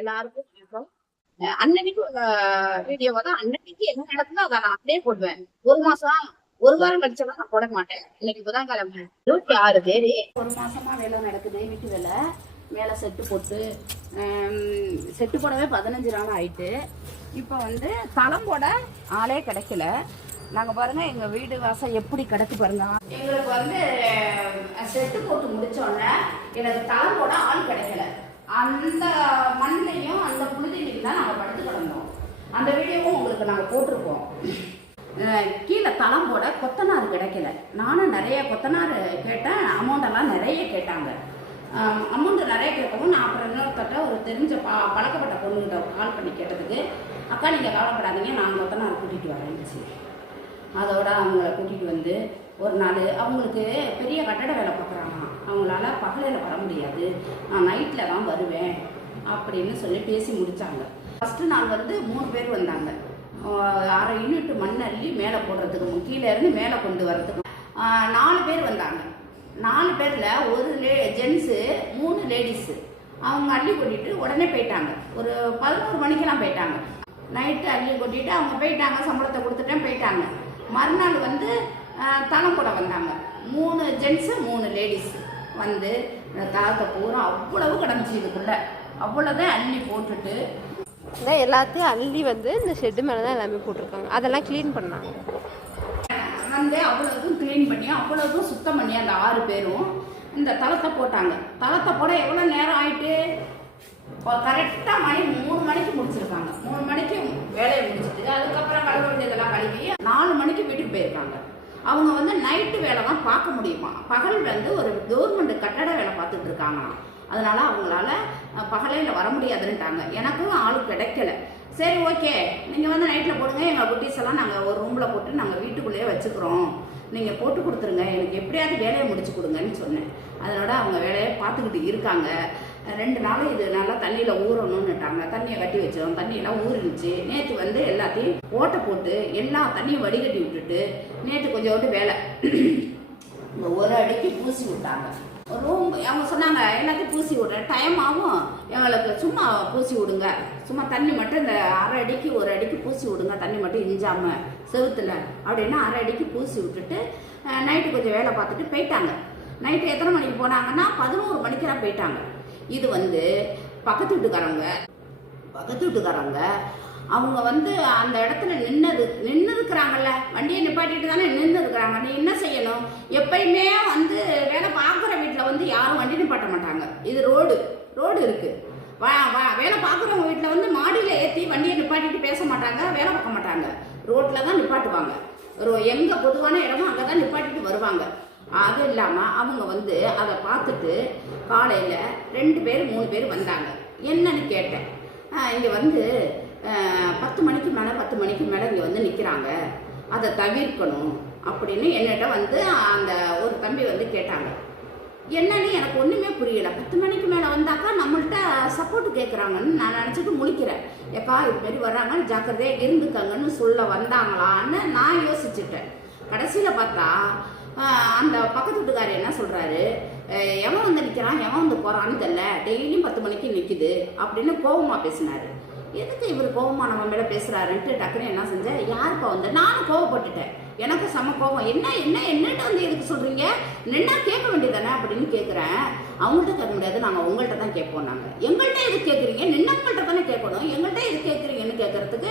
எல்லாருக்கும் வணக்கம். அன்னைக்கு அன்னன்னைக்கு வீடியோவை தான். அன்னன்னைக்கு என்ன நடக்குதோ அதை நான் அப்படியே போடுவேன். ஒரு மாசம் ஒரு வாரம் கழிச்செல்லாம் நான் போட மாட்டேன். இன்னைக்கு புதன் கிழமை இருபத்தி ஆறு பேரு. ஒரு மாசமா வேலை நடக்குது வீட்டு வேலை. மேலே செட்டு போட்டு செட்டு போடவே பதினஞ்சு நாள் ஆயிட்டு. இப்போ வந்து தளம் போட ஆளே கிடைக்கல. நாங்கள் பாருங்க எங்க வீடு வாசல் எப்படி கிடக்கு பாருங்க. எங்களுக்கு வந்து செட்டு போட்டு முடிச்சோடனே எனக்கு தளம் போட ஆள் கிடைக்கல. அந்த மண்ணிலையும் அந்த புழுதிலையும் தான் நாங்கள் படுத்து கிடந்தோம். அந்த வீடியோவும் உங்களுக்கு நாங்கள் போட்டிருக்கோம். கீழே தளம் போட கொத்தனார் கிடைக்கல. நானும் நிறைய கொத்தனார் கேட்டேன். அமௌண்ட்டெல்லாம் நிறைய கேட்டாங்க. அமௌண்ட் நிறைய கேட்கவும் நான் அப்புறம் இன்னொருத்தட்ட ஒரு தெரிஞ்ச ப பழக்கப்பட்ட பொண்ணுகிட்ட கால் பண்ணி கேட்டதுக்கு அக்கா நீங்கள் கவலைப்படாதீங்க. நான் கொத்தனார் கூட்டிகிட்டு வரேன்ச்சு அதோட அவங்கள கூட்டிகிட்டு வந்து ஒரு நாள் அவங்களுக்கு பெரிய கட்டட வேலை பார்க்குறாங்க அவங்களால பகலில் வர முடியாது. நான் நைட்டில் தான் வருவேன். அப்படின்னு சொல்லி பேசி முடித்தாங்க ஃபஸ்ட்டு நாள் வந்து மூணு பேர் வந்தாங்க. அரை யூனிட் மண் அள்ளி மேலே போடுறதுக்கு கீழே இருந்து மேலே கொண்டு வரதுக்கு நாலு பேர் வந்தாங்க. நாலு பேரில் ஒரு லே ஜென்ஸு மூணு லேடிஸு அவங்க அள்ளி கொட்டிட்டு உடனே போயிட்டாங்க. ஒரு பதினோரு மணிக்கெல்லாம் போயிட்டாங்க. நைட்டு அள்ளி கொட்டிட்டு அவங்க போயிட்டாங்க சம்பளத்தை கொடுத்துட்டேன் போயிட்டாங்க. மறுநாள் வந்து ஆஹ், தளம் வந்தாங்க. மூணு ஜென்ஸு மூணு லேடிஸு வந்து இந்த பூரா அவ்வளவு கிடந்துச்சு இதுக்குள்ளே. அவ்வளோதான் அள்ளி போட்டுட்டு. இதான் எல்லாத்தையும் அள்ளி வந்து இந்த ஷெட்டு மேலே தான் எல்லாமே போட்டிருக்காங்க. அதெல்லாம் க்ளீன் பண்ணாங்க. வந்து அவ்வளோதும் க்ளீன் பண்ணி அவ்வளோதும் சுத்தம் பண்ணி அந்த ஆறு பேரும் இந்த தளத்தை போட்டாங்க. தளத்தை போட எவ்வளோ நேரம் ஆயிட்டு? கரெக்டாக மணி மூணு மணிக்கு முடிச்சிருக்காங்க. மூணு மணிக்கு வேலையை முடிச்சிட்டு அதுக்கப்புறம் கழுவ வேண்டியதெல்லாம் கழுவி நாலு மணிக்கு வீட்டுக்கு போயிருக்காங்க. அவங்க வந்து நைட்டு வேலை தான் பார்க்க முடியுமா? பகல் வந்து ஒரு கவர்மெண்ட் கட்டட வேலை பார்த்துட்டு இருக்காங்களாம். அதனால் அவங்களால பகலையில் வர முடியாதுன்ட்டாங்க எனக்கும் ஆள் கிடைக்கல. சரி ஓகே. நீங்கள் வந்து நைட்டில் போடுங்க. எங்கள் குட்டீஸ் எல்லாம் நாங்கள் ஒரு ரூமில் போட்டு நாங்கள் வீட்டுக்குள்ளேயே வச்சுக்கிறோம். நீங்கள் போட்டு கொடுத்துருங்க. எனக்கு எப்படியாவது வேலையை முடிச்சு கொடுங்கன்னு சொன்னேன். அதனோட அவங்க வேலையை பார்த்துக்கிட்டு இருக்காங்க. ரெண்டு நாள் இது நல்லா தண்ணியில் ஊறணும்னுட்டாங்க. தண்ணியை கட்டி வச்சோம். தண்ணியெல்லாம் ஊறிடுச்சு. நேற்று வந்து எல்லாத்தையும் ஓட்டை போட்டு எல்லா தண்ணியும் வடிகட்டி விட்டுட்டு நேற்று கொஞ்சோண்டு வேலை. ஒரு அடிக்கு பூசி விட்டாங்க. ரூம் அவங்க சொன்னாங்க எல்லாத்தையும் பூசி விடுறேன் டைம் ஆகும். எங்களுக்கு சும்மா பூசி விடுங்க. சும்மா தண்ணி மட்டும் இந்த அரை அடிக்கு ஒரு அடிக்கு பூசி விடுங்க தண்ணி மட்டும் இஞ்சாமல் செவுத்தில். அப்படின்னா அரை அடிக்கு பூசி விட்டுட்டு நைட்டு கொஞ்சம் வேலை பார்த்துட்டு போயிட்டாங்க. நைட்டு எத்தனை மணிக்கு போனாங்கன்னா பதினோரு மணிக்கெல்லாம் போயிட்டாங்க. இது வந்து பக்கத்து வீட்டுக்காரங்க பக்கத்து வீட்டுக்காரங்க அவங்க வந்து அந்த இடத்துல நின்னது நின்று இருக்கிறாங்கல்ல வண்டியை நிப்பாட்டிட்டு தானே நின்று இருக்கிறாங்க நீ என்ன செய்யணும்? எப்பயுமே வந்து வேலை பார்க்குற வீட்டில் வந்து யாரும் வண்டி நிப்பாட்ட மாட்டாங்க. இது ரோடு ரோடு இருக்குது வா வா வேலை பார்க்குறவங்க வீட்டில் வந்து மாடியில் ஏற்றி வண்டியை நிப்பாட்டிட்டு பேச மாட்டாங்க வேலை பார்க்க மாட்டாங்க. ரோட்டில் தான் நிப்பாட்டுவாங்க. ஒரு எங்கே பொதுவான இடமோ அங்கே தான் நிப்பாட்டிட்டு வருவாங்க. அது இல்லாமல் அவங்க வந்து அதை பார்த்துட்டு காலையில் ரெண்டு பேர் மூணு பேர் வந்தாங்க. என்னன்னு கேட்டேன். இங்கே வந்து பத்து மணிக்கு மேலே பத்து மணிக்கு மேலே இங்கே வந்து நிற்கிறாங்க அதை தவிர்க்கணும் அப்படின்னு என்னிட்ட வந்து அந்த ஒரு தம்பி வந்து கேட்டாங்க. என்னன்னு எனக்கு ஒன்றுமே புரியல. பத்து மணிக்கு மேலே வந்தாக்கா நம்மள்கிட்ட சப்போர்ட் கேட்குறாங்கன்னு நான் நினச்சிட்டு முழிக்கிறேன். எப்பா இதுமாரி வர்றாங்கன்னு வர்றாங்க ஜாக்கிரதையாக இருந்துக்கங்கன்னு சொல்ல வந்தாங்களான்னு நான் யோசிச்சுட்டேன். கடைசியில் பார்த்தா அந்த பக்கத்து வீட்டுக்காரர் என்ன சொல்கிறாரு எவன் வந்து நிற்கிறான் எவன் வந்து போகிறான்னு தெரில டெய்லியும் பத்து மணிக்கு நிற்கிது அப்படின்னு கோபமாக பேசினார். எதுக்கு இவர் கோபமா நம்ம மேல பேசுறாருன்ட்டு டக்குன்னு என்ன செஞ்சேன் யாருப்பா வந்த நானும் கோவப்பட்டுட்டேன். எனக்கு செம கோபம். என்ன என்ன என்னட்டு வந்து எதுக்கு சொல்றீங்க? நின்னா கேட்க வேண்டியதானே அப்படின்னு கேட்குறேன் அவங்கள்ட்ட கேட்க முடியாது. நாங்கள் உங்கள்கிட்ட தான் கேட்போம் நாங்கள் எங்கள்கிட்ட எது கேட்குறீங்க நின்னவங்கள்ட்ட தானே கேட்கணும். எங்கள்கிட்ட எது கேட்குறீங்கன்னு கேட்கறதுக்கு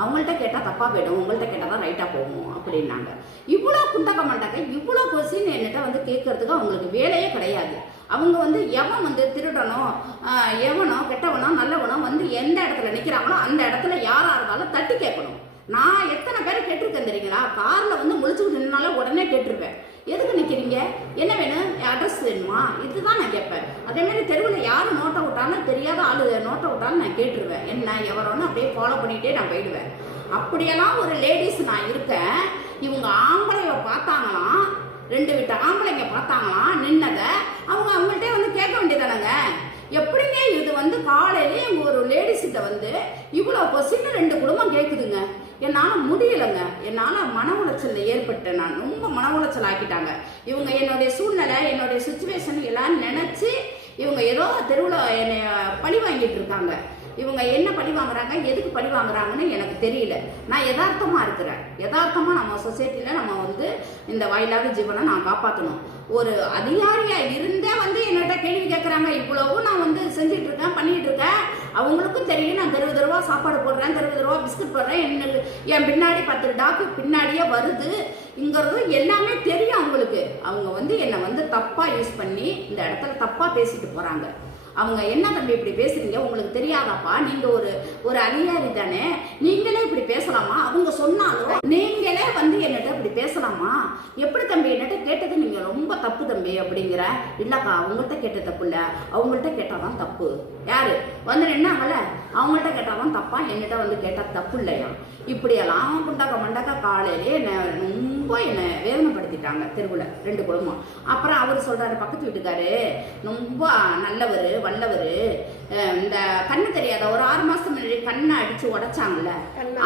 அவங்கள்ட்ட கேட்டால் தப்பாக போயிடும். உங்கள்கிட்ட கேட்டால் தான் ரைட்டாக போகும் அப்படின்னாங்க. இவ்வளோ குண்டக்க மாட்டாங்க இவ்வளோ கொஸ்டின் என்கிட்ட வந்து கேட்கறதுக்கு அவங்களுக்கு வேலையே கிடையாது. அவங்க வந்து எவன் வந்து திருடனோ எவனோ கெட்டவனோ நல்லவனோ வந்து எந்த இடத்துல நிற்கிறாங்களோ அந்த இடத்துல யாராக இருந்தாலும் தட்டி கேட்கணும். நான் எத்தனை பேரை கேட்டிருக்கேன் தெரியுங்களா? காரில் வந்து முழிச்சுக்கிட்டு நின்னால உடனே கேட்டிருப்பேன். எதுக்கு நிற்கிறீங்க என்ன வேணும்? அட்ரஸ் வேணுமா? இதுதான் நான் கேட்பேன். அதே மாதிரி தெருவில் யார் நோட்டை விட்டாலும் தெரியாத ஆளு நோட்டை விட்டாலும் நான் கேட்டுருவேன். என்ன எவரோன்னு அப்படியே ஃபாலோ பண்ணிகிட்டே நான் போயிடுவேன். அப்படியெல்லாம் ஒரு லேடிஸ் நான் இருக்கேன். இவங்க ஆம்பளைய பார்த்தாங்களாம் ரெண்டு வீட்டு ஆம்பளைங்க பார்த்தாங்களாம் நின்னதை அவங்க அவங்கள்ட்டே வந்து கேட்க வேண்டியதானங்க? எப்படிங்க இது வந்து காலையில எங்க ஒரு லேடிஸ்கிட்ட வந்து இவ்வளோ கொஸ்டின் ரெண்டு குடும்பம் கேட்குதுங்க என்னால் முடியலைங்க. என்னால் மன உளைச்சலில் ஏற்பட்டேன் நான். ரொம்ப மன உளைச்சல் ஆக்கிட்டாங்க. இவங்க என்னுடைய சூழ்நிலை என்னுடைய சுச்சுவேஷன் எல்லாம் நினச்சி இவங்க ஏதோ தெருவில் என்னை பழி வாங்கிட்டு இருக்காங்க. இவங்க என்ன பழி வாங்குறாங்க எதுக்கு பழி வாங்குறாங்கன்னு எனக்கு தெரியல. நான் யதார்த்தமாக இருக்கிறேன். யதார்த்தமாக நம்ம சொசைட்டியில் நம்ம வந்து இந்த வாயிலாத ஜீவனை நான் காப்பாற்றணும் ஒரு அதிகாரியாக இருந்தே வந்து என்னகிட்ட கேள்வி கேட்குறாங்க இவ்வளவும் நான் வந்து செஞ்சுட்டு இருக்கேன் பண்ணிட்டு இருக்கேன். அவங்களுக்கும் தெரியும். நான் தெருவு ரூபா சாப்பாடு போடுறேன் தெருவு ரூபா பிஸ்கட் போடுறேன். என்ன என் பின்னாடி பத்து டாக்கு பின்னாடியே வருது. இங்கிறது எல்லாமே தெரியும் அவங்களுக்கு. அவங்க வந்து என்னை வந்து தப்பாக யூஸ் பண்ணி இந்த இடத்துல தப்பாக பேசிட்டு போகிறாங்க அவங்க என்ன தம்பி இப்படி பேசுறீங்க? உங்களுக்கு தெரியாதாப்பா? நீங்க ஒரு ஒரு அதிகாரி தானே? நீங்களே இப்படி பேசலாமா? அவங்க சொன்னாலும் நீங்களே வந்து என்னட்ட இப்படி பேசலாமா? எப்படி தம்பி என்னட்ட கேட்டது? நீங்க ரொம்ப தப்பு தம்பி அப்படிங்கிற. இல்லக்கா அவங்கள்ட்ட கேட்ட தப்பு இல்ல. அவங்கள்ட்ட கேட்டாதான் தப்பு. யாரு? வந்து நின்னாங்கல்ல அவங்கள்ட்ட கேட்டாதான் தப்பா என்னட்ட வந்து கேட்டா தப்பு இல்லையா இப்படியெல்லாம் குண்டாக்க மண்டாக்க காலையிலே என்னை ரொம்ப என்னை வேதனைப்படுத்திட்டாங்க தெருவில் ரெண்டு குடும்பம். அப்புறம் அவர் சொல்றாரு பக்கத்து வீட்டுக்காரு ரொம்ப நல்லவர் வல்லவர் இந்த கண்ணு தெரியாத ஒரு ஆறு மாசம் முன்னாடி கண்ணை அடிச்சு உடைச்சாங்கல்ல அந்த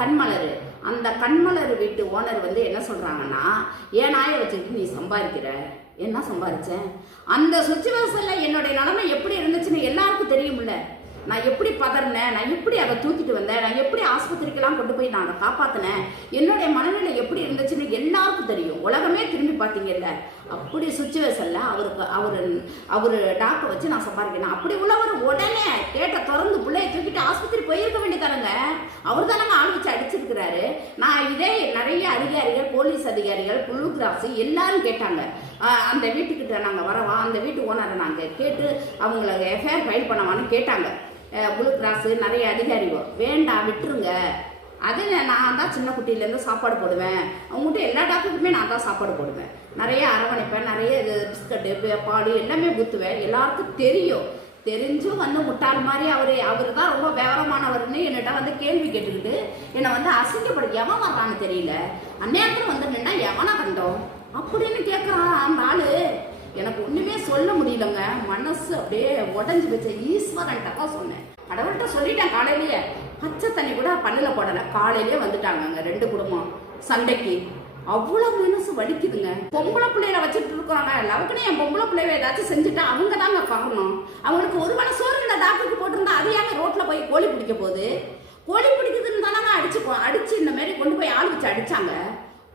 கண்மலர். அந்த கண்மலர் வீட்டு ஓனர் வந்து என்ன சொல்கிறாங்கன்னா ஏன் நாயை வச்சுக்கிட்டு நீ சம்பாதிக்கிற? என்ன சம்பாதிச்சேன் அந்த சுச்சுவேஷனில் என்னுடைய நிலைமை எப்படி இருந்துச்சுன்னு எல்லாருக்கும் தெரியும்ல. நான் எப்படி பதறினேன்? நான் எப்படி அதை தூக்கிட்டு வந்தேன்? நான் எப்படி ஆஸ்பத்திரிக்கெல்லாம் கொண்டு போய் நான் அதை காப்பாத்தினேன்? என்னுடைய மனநிலை எப்படி இருந்துச்சுன்னு எல்லாருக்கும் தெரியும். உலகமே திரும்பி பார்த்தீங்கல்ல. அப்படி சுச்சுவேஷன்ல அவருக்கு அவர் அவர் டாக்டர் வச்சு நான் சம்பாதிக்கணும் அப்படி உள்ளவர் உடனே கேட்ட திறந்து பிள்ளைய தூக்கிட்டு ஆஸ்பத்திரி போயிருக்க வேண்டியதானங்க? அவர் தானங்க ஆள் வச்சு அடிச்சிருக்கிறாரு. நான் இதே நிறைய அதிகாரிகள் போலீஸ் அதிகாரிகள் புல்லு கிராஸ் எல்லாரும் கேட்டாங்க. அந்த வீட்டுக்கிட்ட நாங்கள் வரவா? அந்த வீட்டு ஓனரை நாங்கள் கேட்டு அவங்கள எஃப்ஐஆர் ஃபைல் பண்ணவான்னு கேட்டாங்க. புளு கிராஸு நிறைய அதிகாரிகள் வேண்டாம் விட்டுருங்க. அது நான் தான் சின்ன குட்டியிலேருந்து சாப்பாடு போடுவேன். அவங்ககிட்ட எல்லா டாக்டருக்குமே நான் தான் சாப்பாடு போடுவேன். நிறைய அரவணைப்பேன் நிறைய இது பிஸ்கட்டு பால் எல்லாமே ஊற்றுவேன் எல்லாருக்கும் தெரியும். தெரிஞ்சும் வந்து முட்டாள் மாதிரி அவர் அவர் தான் ரொம்ப விவரமானவர்னு என்னிட்ட வந்து கேள்வி கேட்டுக்கிட்டு என்னை வந்து அசிங்கப்படு எவன் வர்றான்னு தெரியல. அந்நேரத்தில் வந்து நின்னா எவனை கண்டோம்? அப்படின்னு கேட்குறான் அந்த ஆள். எனக்கு ஒண்ணுமே சொல்ல முடியலங்க. மனசு அப்படியே உடஞ்சு வச்ச ஈஸ்வரன்ட்ட தான் சொன்னேன். கடவுள்கிட்ட சொல்லிட்டேன் காலையிலேயே. பச்சை தண்ணி கூட பண்ணல போடல. காலையிலேயே வந்துட்டாங்க அங்க ரெண்டு குடும்பம். சண்டைக்கு. அவ்வளவு மனசு வலிக்குதுங்க. பொம்பளை பிள்ளையில வச்சுட்டு இருக்கிறாங்க. லவக்குன்னு என் பொம்பளை பிள்ளைய ஏதாச்சும் செஞ்சுட்டா அவங்க தாங்க காரணம். அவங்களுக்கு ஒரு வேளை சோறு இந்த டாக்டருக்கு போட்டிருந்தா அது ஏங்க ரோட்ல போய் கோழி பிடிக்க போகுது? கோழி பிடிக்குதுன்னு தானே அடிச்சு அடிச்சு இந்த மாதிரி கொண்டு போய் ஆள் வச்சு அடிச்சாங்க.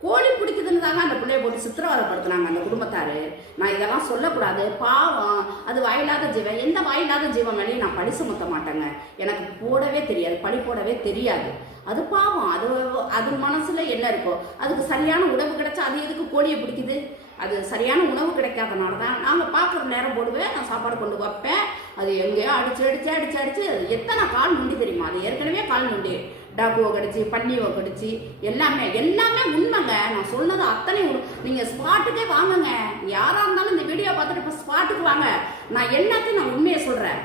கோழி பிடிக்குதுன்னு தாங்க அந்த பிள்ளைய போட்டு சித்திரவதைப்படுத்துனாங்க அந்த குடும்பத்தாரு. நான் இதெல்லாம் சொல்லக்கூடாது. பாவம். அது வாயில்லாத ஜீவன். எந்த வாயில்லாத ஜீவன் வேலையும் நான் பழி சுமத்த மாட்டேங்க. எனக்கு போடவே தெரியாது. பழி போடவே தெரியாது. அது பாவம். அது அது மனசுல என்ன இருக்கோ. அதுக்கு சரியான உணவு கிடைச்சா அது எதுக்கு கோழியை பிடிக்குது? அது சரியான உணவு கிடைக்காதனால தான் நாங்கள் பார்க்குற நேரம் போடுவேன். நான் சாப்பாடு கொண்டு வைப்பேன். அது எங்கேயோ அடிச்சு அடிச்சு அடிச்சு அடிச்சு எத்தனை கால் நுண்டி தெரியுமா? அது ஏற்கனவே கால் நுண்டி. டாக்குவோ கடிச்சு பன்னியோ கடிச்சு எல்லாமே எல்லாமே உண்மைங்க. நான் சொன்னது அத்தனை நீங்கள் நீங்க ஸ்பாட்டுக்கே வாங்குங்க. யாரா இருந்தாலும் இந்த வீடியோ பார்த்துட்டு இப்போ ஸ்பாட்டுக்கு வாங்க. நான் எல்லாத்தையும் நான் உண்மையை சொல்றேன்?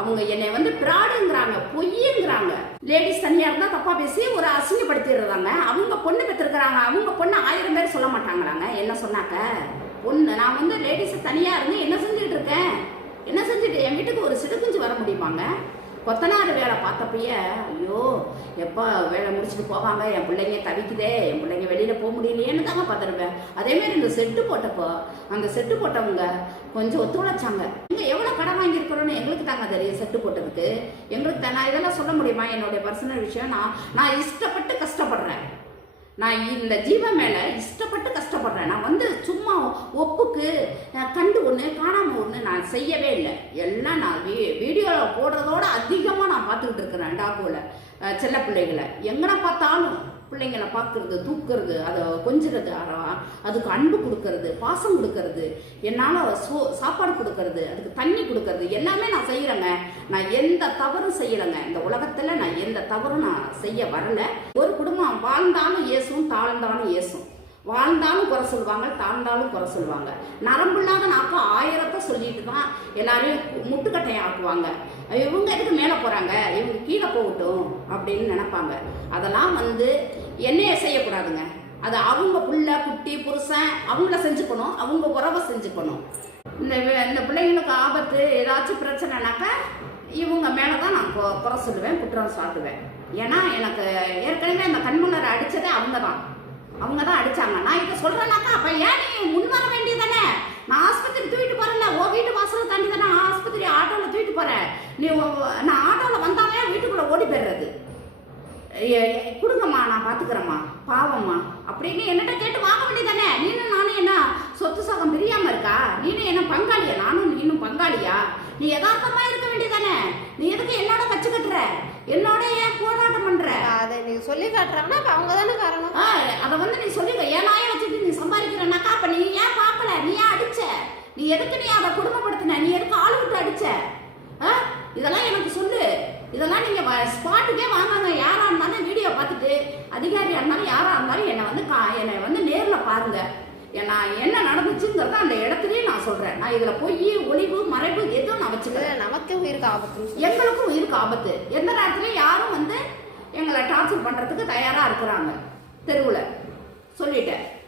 அவங்க என்னை வந்து பிராடுங்கிறாங்க பொய்யுங்கிறாங்க. லேடிஸ் தனியா இருந்தா தப்பா பேசி ஒரு அசிங்கப்படுத்திடுறாங்க. அவங்க பொண்ணு பெற்றிருக்கிறாங்க அவங்க பொண்ணு ஆயிரம் பேர் சொல்ல மாட்டாங்களாங்க. என்ன சொன்னாக்க? பொண்ணு நான் வந்து லேடிஸ் தனியா இருந்து என்ன செஞ்சுட்டு இருக்கேன்? என்ன செஞ்சுட்டு என் வீட்டுக்கு ஒரு சிடுகுஞ்சு வர முடியுமாங்க? கொத்தனார் வேலை பார்த்தப்பயே ஐயோ எப்போ வேலை முடிச்சுட்டு போவாங்க என் பிள்ளைங்க தவிக்குதே என் பிள்ளைங்க வெளியில் போக முடியலையேன்னு தாங்க பார்த்துருப்பேன். அதேமாரி இந்த செட்டு போட்டப்போ அந்த செட்டு போட்டவங்க கொஞ்சம் ஒத்துழைச்சாங்க. இங்கே எவ்வளோ கடன் வாங்கியிருக்கிறோன்னு எங்களுக்கு தாங்க தெரியும் செட்டு போட்டதுக்கு. எங்களுக்கு தான் நான் இதெல்லாம் சொல்ல முடியுமா? என்னுடைய பர்சனல் விஷயம் நான் நான் இஷ்டப்பட்டு கஷ்டப்படுறேன். நான் இந்த ஜீவன் மேலே இஷ்டப்பட்டு கஷ்டப்படுறேன். நான் வந்து சும்மா ஒப்புக்கு கண்டு ஒன்று காணாமல் ஒன்று நான் செய்யவே இல்லை. எல்லாம் நான் வீ வீடியோவில் போடுறதோட அதிகமாக நான் பார்த்துக்கிட்டு இருக்கிறேன் டாக்கோவில் செல்ல பிள்ளைகளை எங்கே பார்த்தாலும் பிள்ளைங்களை பார்க்கறது தூக்குறது அதை கொஞ்சிறது அதுக்கு அன்பு கொடுக்கறது பாசம் கொடுக்கறது என்னால் சோ சாப்பாடு கொடுக்கறது அதுக்கு தண்ணி கொடுக்கறது எல்லாமே நான் செய்கிறேங்க நான் எந்த தவறும் செய்யலைங்க. இந்த உலகத்தில் நான் எந்த தவறும் நான் செய்ய வரல. ஒரு குடும்பம் வாழ்ந்தாலும் ஏசும் தாழ்ந்தாலும் ஏசும் வாழ்ந்தாலும் குறை சொல்லுவாங்க தாழ்ந்தாலும் குறை சொல்லுவாங்க. நரம்பில்லாத நாக்கம் ஆயிரத்தை சொல்லிட்டு தான் எல்லாரையும் முட்டுக்கட்டையை ஆக்குவாங்க. இவங்க எதுக்கு மேலே போகிறாங்க இவங்க கீழே போகட்டும் அப்படின்னு நினைப்பாங்க. அதெல்லாம் வந்து என்னைய செய்யக்கூடாதுங்க. அது அவங்க புள்ள குட்டி புருஷன் அவங்கள செஞ்சுக்கணும் அவங்க உறவை செஞ்சுக்கணும். இந்த இந்த பிள்ளைங்களுக்கு ஆபத்து ஏதாச்சும் பிரச்சனைனாக்கா இவங்க மேலே தான் நான் கொ- குறை சொல்லுவேன் குற்றம் சாட்டுவேன். ஏன்னா எனக்கு ஏற்கனவே அந்த கண்முன்னரை அடித்ததே அவங்க தான். அவங்க தான் அடிச்சாங்க. நான் இப்போ சொல்றேனாக்கா அப்ப ஏன் நீ முன் வர வேண்டியதானே நான் ஆஸ்பத்திரி தூக்கிட்டு போறேன்ல ஓ வீட்டு வாசலை தாண்டி தானே நான் ஆஸ்பத்திரி ஆட்டோல தூக்கிட்டு போறேன். நீ நான் ஆட்டோல வந்தாலே வீட்டுக்குள்ள ஓடி போயிடுறது. கொடுங்கம்மா நான் பாத்துக்கிறேம்மா. பாவம்மா. அப்படின்னு என்னட்ட கேட்டு வாங்க வேண்டியதானே நீனும் நானும் என்ன சொத்து சகம் பிரியாம இருக்கா? நீனும் என்ன பங்காளியா? நானும் நீனும் பங்காளியா? நீ யதார்த்தமா இருக்க வேண்டியதானே நீ எதுக்கு என்னோட கச்சு கட்டுற? என்னோட ஏன் போராட்டம் பண்ற? அதை நீங்க சொல்லி காட்டுறாங்கன்னா அப்ப அவங்க தானே காரணம். ஆ, அத வந்து நீ சொல்லிக்க. என் நாயை வச்சுட்டு நீ சம்பாதிக்கிறனாக்கா அப்ப நீ ஏன் பார்க்கல? நீ ஏன் அடிச்ச? நீ எதுக்கு நீ அதை குடும்பப்படுத்தின? நீ எதுக்கு ஆளு விட்டு அடிச்ச? இதெல்லாம் எனக்கு சொல்லு. இதெல்லாம் நீங்க ஸ்பாட்டுக்கே வாங்காங்க யாரா இருந்தாலும் வீடியோ பார்த்துட்டு அதிகாரியா இருந்தாலும் யாரா இருந்தாலும் என்னை வந்து என்னை வந்து நேர்ல பாருங்க. ஏன் நான் என்ன நடந்துச்சுங்கிறத அந்த இடத்துலயே நான் சொல்றேன். நான் இதுல பொய் ஒளிவு மறைவு எதுவும் நான் வச்சுக்கல. இல்ல, நமக்கே உயிருக்கு சொல்லி. எங்களுக்கும் உயிருக்கு ஆபத்து. எந்த நேரத்துலயும் யாரும் வந்து எங்களை டார்ச்சர் பண்றதுக்கு தயாரா இருக்கிறாங்க. தெருவுல. சொல்லிட்டேன்.